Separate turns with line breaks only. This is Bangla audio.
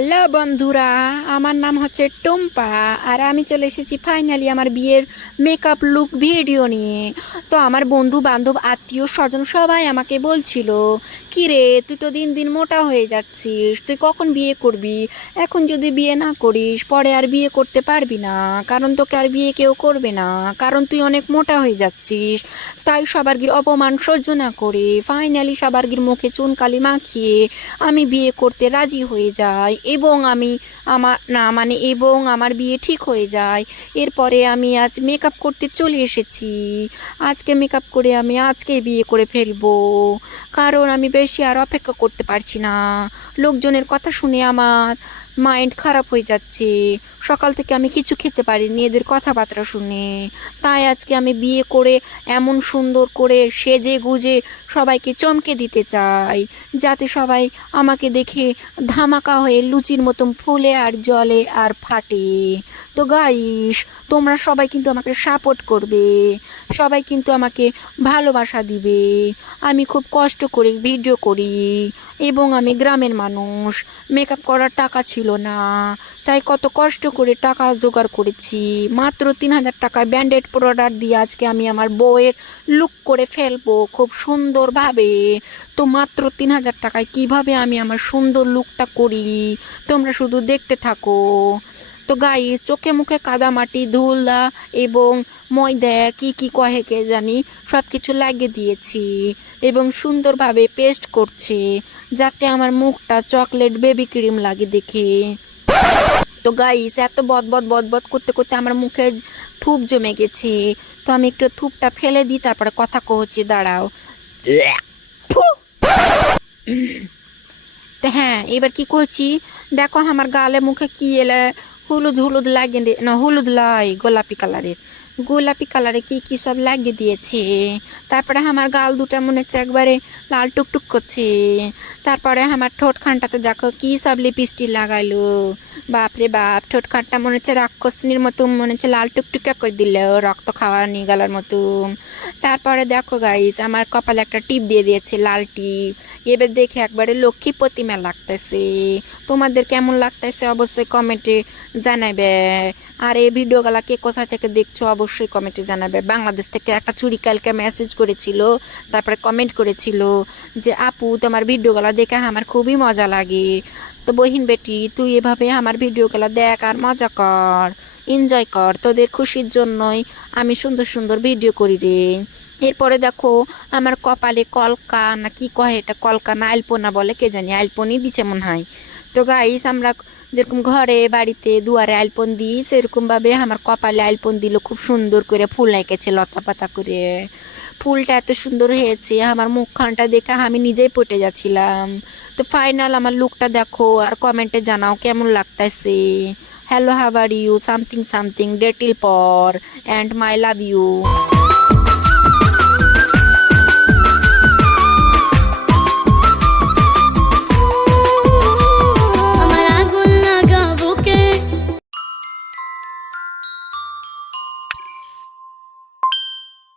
হ্যালো বন্ধুরা, আমার নাম হচ্ছে টুম্পা আর আমি চলে এসেছি ফাইনালি আমার বিয়ের মেকআপ লুক ভিডিও নিয়ে। তো আমার বন্ধু বান্ধব আত্মীয় স্বজন সবাই আমাকে বলছিল রে? তুই তো দিন দিন মোটা হয়ে যাচ্ছিস। তুই কখন বিয়ে করবি? এখন যদি বিয়ে না করিস, পরে আর বিয়ে করতে পারবি না। কারণ তোকে আর বিয়ে কেউ করবে না। কারণ তুই অনেক মোটা হয়ে যাচ্ছিস। তাই সবার গির অপমান সহ্য না করে ফাইনালি সবার গির মুখে চুনকালি মাখিয়ে আমি বিয়ে করতে রাজি হয়ে যাই এবং আমি আমার, না মানে এবং আমার বিয়ে ঠিক হয়ে যায়। এরপরে আমি আজ মেকআপ করতে চলে এসেছি। আজকে মেকআপ করে আমি আজকে বিয়ে করে ফেলব। কারণ আমি বেশি আর অপেক্ষা করতে পারছি না। লোকজনের কথা শুনে আমার মাইন্ড খারাপ হয়ে যাচ্ছে। সকাল থেকে আমি কিছু খেতে পারিনি, এদের কথাবার্তা শুনে। তাই আজকে আমি বিয়ে করে এমন সুন্দর করে সেজে গুজে সবাইকে চমকে দিতে চাই, যাতে সবাই আমাকে দেখে ধামাকা হয়ে লুচির মতন ফুলে আর জলে আর ফাটে। তো গাইস তোমরা সবাই কিন্তু আমাকে সাপোর্ট করবে, সবাই কিন্তু আমাকে ভালোবাসা দিবে। আমি খুব কষ্ট করে ভিডিও করি এবং আমি গ্রামের মানুষ মেকআপ করার টাকা ছিল না। তাই কত কষ্ট করে টাকা জোগাড় করেছি। মাত্র তিন হাজার টাকায় ব্যান্ডেড প্রোডাক্ট দিয়ে আজকে আমি আমার বউয়ের লুক করে ফেলব খুব সুন্দরভাবে। তো মাত্র তিন হাজার টাকায় কীভাবে আমি আমার সুন্দর লুকটা করি? তোমরা শুধু দেখতে থাকো। তো গাইস চোখে মুখে কাদামাটি ধুলা এবং ময়দা, কি কি কহে কে জানি সব কিছু লাগিয়ে দিয়েছি এবং সুন্দরভাবে পেস্ট করছি যাতে আমার মুখটা চকলেট বেবি ক্রিম লাগে দেখে। তো গাইস এত বদবদ বদবদ করতে করতে আমার মুখে থুপ জমে গেছে। তো আমি একটু থুপটা ফেলে দিই, তারপরে কথা কহছি দাঁড়াও। তো হ্যাঁ এবার কি করছি? দেখো আমার গালে মুখে কি এলে হলুদ হলুদ লাগে না হলুদ লাই গোলাপি কালারের গোলাপি কালারে কি কি সব লাগিয়ে দিয়েছে। তারপরে আমার গাল দুটা মনে হচ্ছে একবারে লাল টুকটুক করছে। তারপরে আমার ঠোঁট খানটাতে দেখো কি সব লিপস্টিক লাগাইলো। বাপরে বাপ, ঠোঁট খানটা মনে হচ্ছে রাক্ষসনির মতো, মনে হচ্ছে লাল টুকটুকা করে দিল, রক্ত খাওয়া নিয়ে গেলার মতো। তারপরে দেখো গাইস আমার কপালে একটা টিপ দিয়ে দিয়েছে, লাল টিপ। এবার দেখে একবারে লক্ষ্মী প্রতিমা লাগতেছে। তোমাদের কেমন লাগতেছে অবশ্যই কমেন্টে জানাবে আর এই ভিডিওগুলা কে কোথা থেকে দেখছ অবশ্যই কমেন্টে জানাবে। বাংলাদেশ থেকে একটা চুরি কালকে মেসেজ করেছিল, তারপরে কমেন্ট করেছিল যে, আপু, তোমার ভিডিওগুলা দেখে আমার খুবই মজা লাগে। তো বহিন বেটি, তুই এভাবে আমার ভিডিওগুলো দেখ আর মজা কর এনজয় কর। তোদের খুশির জন্যই আমি সুন্দর সুন্দর ভিডিও করি রে। এরপরে দেখো, আমার কপালে কলকা না কি কহে এটা? কলকা না আলপনা বলে, কে জানি আলপনই দিছে মনে হয়। তো গাইস আমরা যেরকম ঘরে, বাড়িতে দুয়ারে আলপন দিই সেরকমভাবে আমার কপালে আলপন দিল খুব সুন্দর করে ফুল এঁকেছে, লতা পাতা করে। ফুলটা এত সুন্দর হয়েছে, আমার মুখখানটা দেখে আমি নিজেই পটে যাচ্ছিলাম। তো ফাইনাল আমার লুকটা দেখো, আর কমেন্টে জানাও কেমন লাগতেছে। হ্যালো হাবার ইউ সামথিং সামথিং ডেটিল পর অ্যান্ড মাই লাভ ইউ